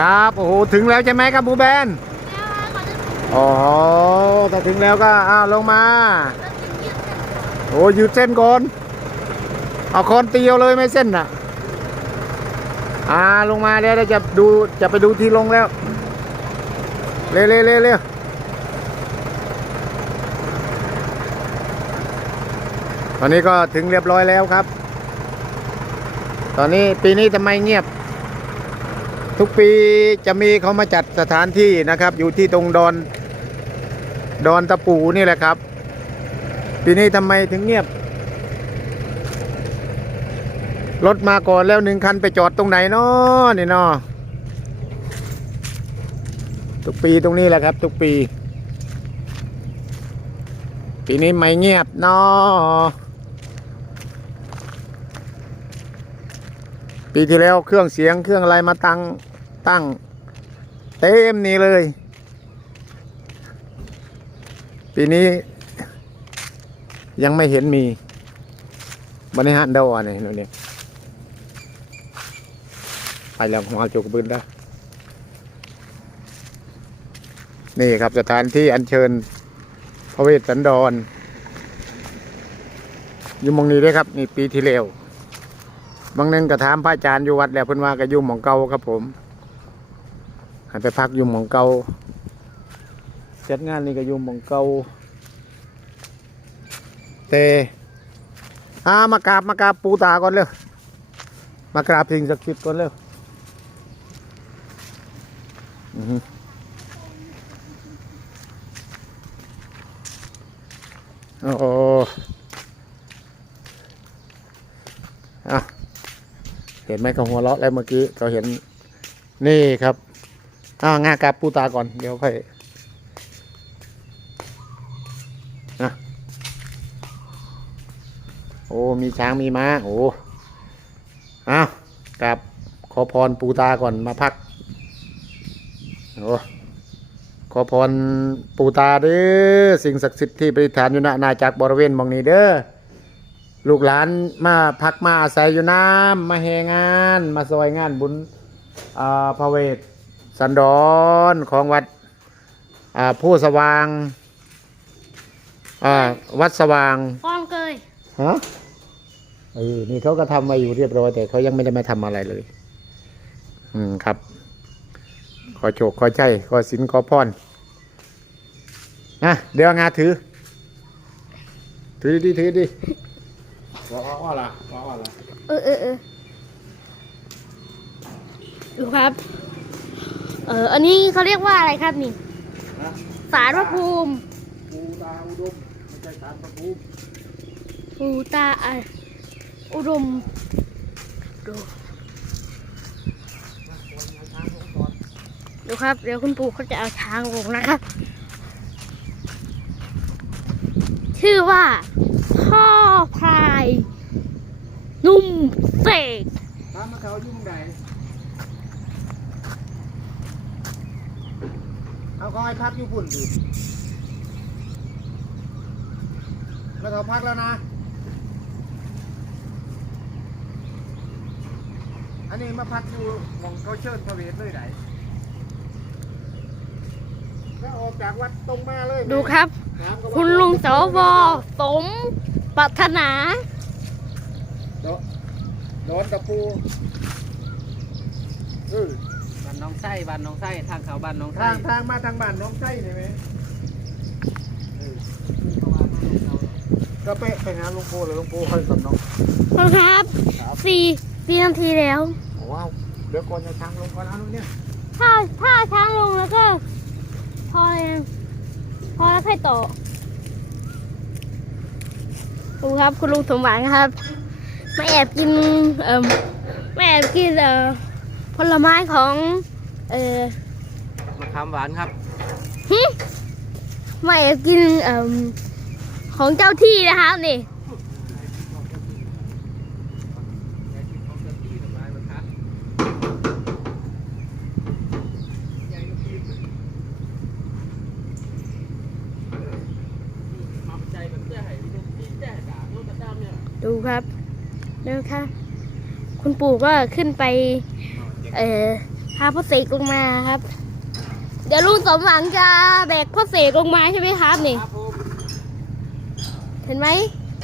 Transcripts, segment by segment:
ครับ โอ้โห ถึงแล้วใช่ไหมครับบูแบนโอ้โหถ้าถึงแล้วก็อ้าวลงมาโอ้ยืดเส้นก่อนเอาคอนเตียวเลยไหม่เส้นน่ะ อ่าลงมาเดี๋ยวเราจะดูจะไปดูที่ลงแล้วเร็วเร็วเร็วเร็วตอนนี้ก็ถึงเรียบร้อยแล้วครับ ตอนนี้ปีนี้ทำไมเงียบ ทุกปีจะมีเขามาจัดสถานที่นะครับ อยู่ที่ตรงดอนดอนตะปูนี่แหละครับ ปีนี้ทำไมถึงเงียบ รถมาก่อนแล้วหนึ่งคันไปจอดตรงไหนเนาะนี่เนาะทุกปีตรงนี้แหละครับ ทุกปี ปีนี้ไม่เงียบเนาะปีที่แล้วเครื่องเสียงเครื่องอะไรมาตั้ง ตั้ง เต็มนี่เลย ปีนี้ ยังไม่เห็นมีบริหารเดาอันนี้นู่นนี่ไปแล้วหัวจุกบืนได้วนี่ครับสถานที่อัญเชิญพระเวสสันดรอยู่มองนี้ด้วยครับ นี่ปีที่แล้วบางนึงก็ถามพระอาจารย์อยู่วัดแล้วเพิ่นว่าก็อยู่หมองเก่าครับผม ให้ไปพักอยู่หมองเกาจัดงานนี่ก็อยู่หมองเกาแต่อ่ามากราบมากราบปูตาก่อนเร็วมากราบสิ่งศักดิ์สิทธิ์ก่อนเร็วอือฮึโอ้โหอะเห็นไหมเขาหัวเราะแล้วเมื่อกี้เขาเห็นนี่ครับ อ้าวงากาปูตาก่อน เดี๋ยวค่อยนะโอ้ มีช้างมีม้า โอ้อ้าวกราบขอพรปูตาก่อนมาพัก โอ้ขอพรปูตาเด้อสิ่งศักดิ์สิทธิ์ที่ประดิษฐานอยู่ณอาณากบริเวณมองนี้เด้อลูกหลานมาพักมาอาศัยอยู่น้ำมาแหงาน มาซอยงานบุญอ่าพระเวท สันดรของวัดอ่าผู้สว่างอ่าวัดสว่างป้องเกยฮะเออนี่เขาก็ทำมาอยู่เรียบร้อยแต่เขายังไม่ได้มาทำอะไรเลย อืมครับ ขอโชคขอใจขอสินขอพรนะเดี๋ยวงาถือ ถือดีถือดีว้าวว้าวละว้าวละเออเออเออดูครับ เออ อันนี้เขาเรียกว่าอะไรครับนี่นะสารพระภูมิปูตาอุดมไม่ใช่สารพระภูมิปูตาอะอุดมดูดูครับ เดี๋ยวคุณปู่เขาจะเอาช้างลงนะครับ ชื่อว่าพ่อพลายนุ่มเสกตามมาเขายุ่งใด เอาเขาให้พักอยู่ปุ่นดิแล้วเขาพักแล้วนะ อันนี้มาพักอยู่หมองเขาเชิญพระเวทเลยไหนแล้วออกจากวัดตรงมาเลยดูครับน้ำก็ว่าคุณลุงสวสมปรารถนาโดโดนตะปูเออบ้า นน้องไส้บ้านน้องไส้ทางเขาบ้านน้องไส้ทางทางมาทางบ้านน้องไส้นี่ไหมเออก็เป๊ะไปหาหลุงโพเลยหลุงโพค่อยสอนน้องครับครับสี่สี่นาทีแล้วว้าวเดี๋ยวก่อนจะทางลงก่อนนะลูกเนี่ยถ้าถ้าช้างลงแล้วก็ พอเลยพอแล้วค่อยต่อดูครับคุณลุงสมหวังครับมาแอบกินเอ่อมาแอบกินเอ่อผลไม้ของ เอ่อมะขามหวานครับหึมาแอบกินเอ่อของเจ้าที่นะครับนี่ ดูครับดูครับคุณปู่ก็ขึ้นไป เอ่อ พาพ่อเสกลงมาครับ เดี๋ยวลุงสมหวังจะแบกพ่อเสกลงมาใช่ไหมครับนี่ ครับผมเห็นไหม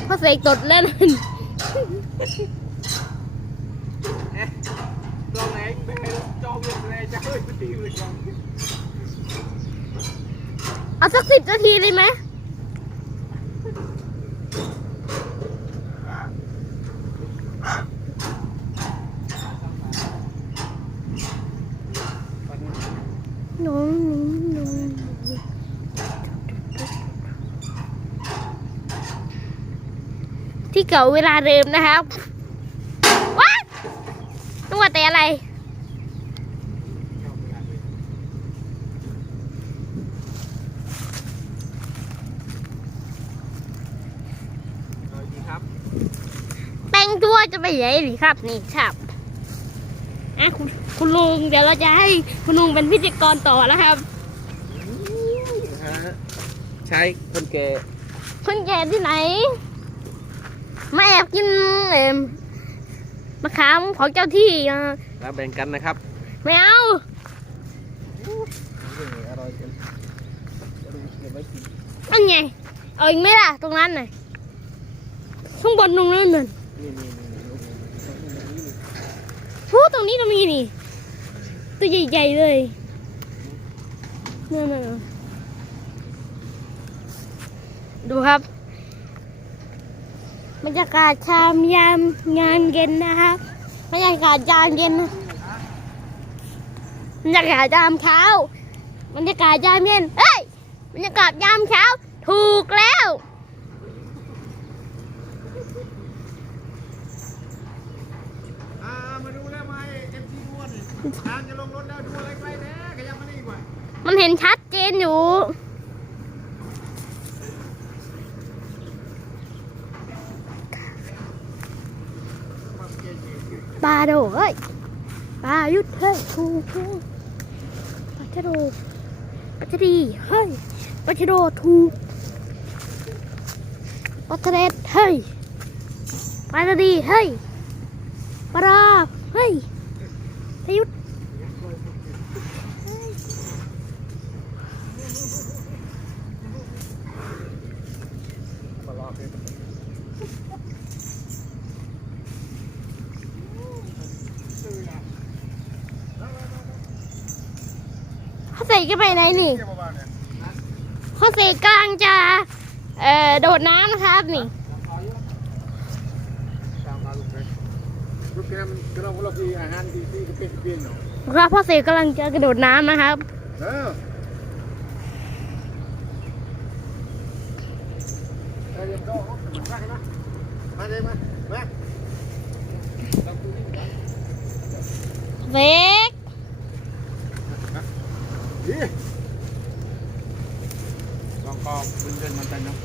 พ่อเสกตดเล่นลองเองไปจองเงินเลยจะเฮ้ยตีเลยจองเอาสักสิบนาทีเลยไหม หนูหนูหนูที่ เก่าเวลาเดิมนะครับว้านึกว่าแต่อะไรเอาจริงครับแต่งตัวจะไปไหนหรือครับ นี่ครับอะคุณคุณลุงเดี๋ยวเราจะให้คุณลุงเป็นพิธีกรต่อแล้วครับฮะใช้คนแก่คนแก่ที่ไหน มาแอบกินเอ็มมะขามของเจ้าที่อะแล้วแบ่งกันนะครับ ไม่เอาอร่อยจังเก็บไว้กินอันไงเอาอีกไหมล่ะตรงนั้นน่ะข้างบนตรงนั้นน่ะนี่นี่นี่นี่นี่พูตรงนี้ตรงนี้นี่ ตัวใหญ่ๆเลยนั่นน่ะดูครับ บรรยากาศชามยามงานเย็นนะครับบรรยากาศยามเย็นนะบรรยากาศยามเช้าบรรยากาศยามเย็นเอ้ยบรรยากาศยามเช้า ถูกแล้วอ่ามาดูแล้วมาเอ็มซีดูนี่ทางจะลงรถแล้วดูอะไรใกล้แน่ขยับมานี่กว่า มันเห็นชัดเจนอยู่ ปลา โดเฮ้ยปลายุดเฮ้ยถูกเฮ้ยปลาชะโดปลาชะดีเฮ้ยปลาชะโดถูปลาทะเลเฮ้ยปลาชะดีเฮ้ยปลาราบเฮ้ยปลายุด เขาเสกจะไปไหนนี่เที่ยวบ้านเนี่ยเขาสกกลังจะเอ่อโดดน้ำนะครับนี่ครับพ่อเสกกำลังจะกระโดดน้ำนะครับเอ กดีลองกอบเป็นเดินมันไปเนาะ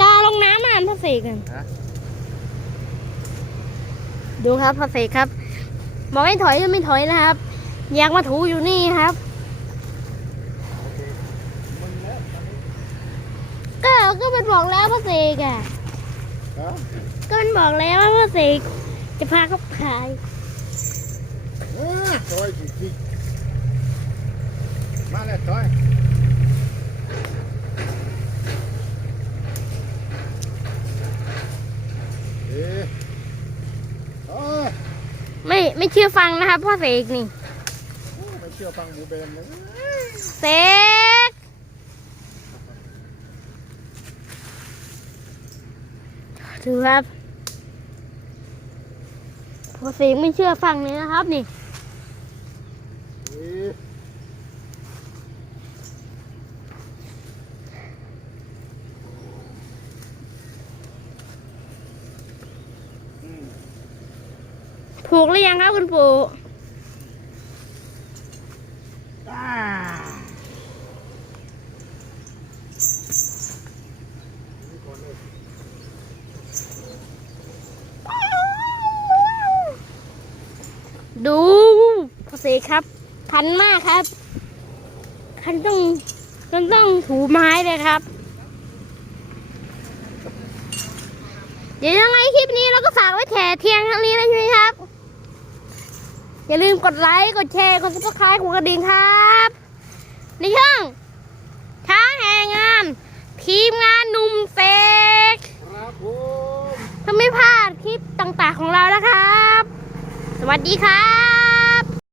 จะลงน้ำมันพ่อเสกกัน ฮะดูครับพ่อเสกครับ บอกให้ถอยก็ไม่ถอยนะครับอยากมาถูอยู่นี่ครับก็ก็มันบอกแล้วพ่อเสกอะฮะก็มันบอกแล้วว่าพ่อเสกจะพาเขาขาย เออถอยสิสิ มาแล้วถอยเอ๊ะโอ้ยไม่ไม่เชื่อฟังนะครับพ่อเสกนี่ไม่เชื่อฟังหมูเบนเลยเสกถือครับพอเสกไม่เชื่อฟังเลยนะครับนี่ เอ๊ะ ถูกหรือยังครับคุณปู่ดูพอเสกครับ คันมากครับ คันต้องต้องต้องถูไม้เลยครับ เดี๋ยวยังไงคลิปนี้เราก็ฝากไว้แถเทียงเท่านี้เลยใช่ไหมครับ อย่าลืมกดไลค์ กดแชร์ กดซับสไครต์กดกระดิ่งครับ ในช่องช้างแห่งงาน ทีมงานหนุ่มเสกครับผมเพื่อไม่พลาดคลิปต่างๆของเรานะครับ สวัสดีครับ